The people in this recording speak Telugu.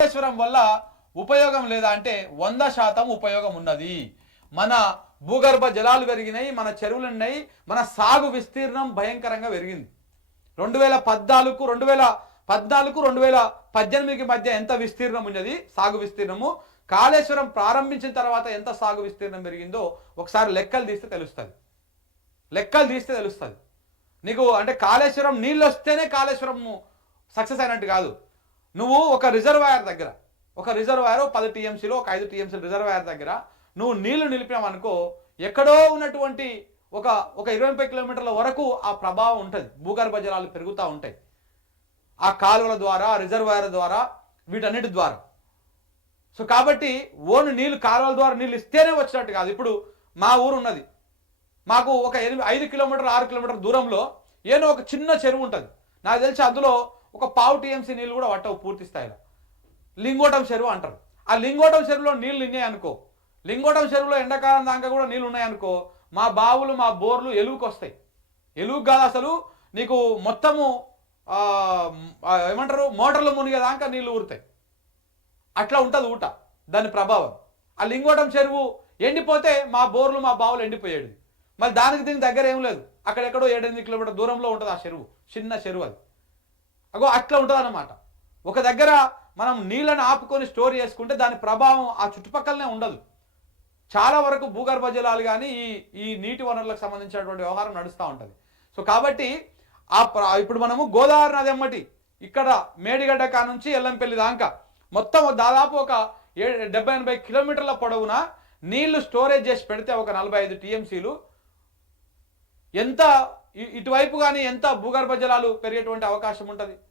కాళేశ్వరం వల్ల ఉపయోగం లేదా అంటే 100% ఉపయోగం ఉన్నది. మన భూగర్భ జలాలు పెరిగినాయి, మన చెరువులు ఉన్నాయి, మన సాగు విస్తీర్ణం భయంకరంగా పెరిగింది. 2014కు 2018కి మధ్య ఎంత విస్తీర్ణం ఉన్నది సాగు విస్తీర్ణము, కాళేశ్వరం ప్రారంభించిన తర్వాత ఎంత సాగు విస్తీర్ణం పెరిగిందో ఒకసారి లెక్కలు తీస్తే తెలుస్తుంది. నీకు అంటే కాళేశ్వరం నీళ్ళు వస్తేనే కాళేశ్వరం సక్సెస్ అయినట్టు కాదు. నువ్వు ఒక రిజర్వాయర్ దగ్గర, ఒక రిజర్వాయర్ 10 టీఎంసీలో ఒక 5 టీఎంసీ రిజర్వాయర్ దగ్గర నువ్వు నీళ్లు నిలిపామనుకో, ఎక్కడో ఉన్నటువంటి ఒక 25 కిలోమీటర్ల వరకు ఆ ప్రభావం ఉంటుంది. భూగర్భ జలాలు పెరుగుతూ ఉంటాయి ఆ కాలువల ద్వారా, రిజర్వాయర్ ద్వారా, వీటన్నిటి ద్వారా. సో కాబట్టి ఓన్ నీళ్ళు కాలువల ద్వారా నీళ్ళు ఇస్తేనే వచ్చినట్టు కాదు. ఇప్పుడు మా ఊరు ఉన్నది, మాకు ఒక 5 కిలోమీటర్లు 6 కిలోమీటర్ల దూరంలో ఏదో ఒక చిన్న చెరువు ఉంటుంది. నాకు తెలిసి అందులో ఒక 1/4 టీఎంసీ నీళ్ళు కూడా పట్టవు పూర్తి స్థాయిలో. లింగోటం చెరువు అంటారు. ఆ లింగోటం చెరువులో నీళ్ళు ఉన్నాయనుకో, లింగోటం చెరువులో ఎండాకాలం దాకా కూడా నీళ్ళు ఉన్నాయనుకో, మా బావులు మా బోర్లు ఎలుగుకి వస్తాయి. ఎలుగు కాదు అసలు, నీకు మొత్తము ఏమంటారు మోటార్లు మునిగేదాకా నీళ్ళు ఊరుతాయి. అట్లా ఉంటుంది ఊట, దాని ప్రభావం. ఆ లింగోటం చెరువు ఎండిపోతే మా బోర్లు మా బావులు ఎండిపోయేది. మరి దీనికి దగ్గర ఏం లేదు, అక్కడెక్కడో 7-8 కిలోమీటర్ దూరంలో ఉంటుంది ఆ చెరువు, చిన్న చెరువు అది. అట్లా ఉంటుంది అన్నమాట. ఒక దగ్గర మనం నీళ్ళని ఆపుకొని స్టోర్ చేసుకుంటే దాని ప్రభావం ఆ చుట్టుపక్కలనే ఉండదు. చాలా వరకు భూగర్భ జలాలు కానీ ఈ నీటి వనరులకు సంబంధించినటువంటి వ్యవహారం నడుస్తూ ఉంటుంది. సో కాబట్టి ఇప్పుడు మనము గోదావరి నది ఎమ్మటి ఇక్కడ మేడిగడ్డ కా నుంచి ఎల్లంపల్లి దాకా మొత్తం దాదాపు ఒక 70-80 కిలోమీటర్ల పొడవున నీళ్లు స్టోరేజ్ చేసి పెడితే ఒక 45 టీఎంసీలు ఎంత ఇటువైపు కానీ ఎంత భూగర్భ జలాలు పెరిగేటువంటి అవకాశం ఉంటుంది.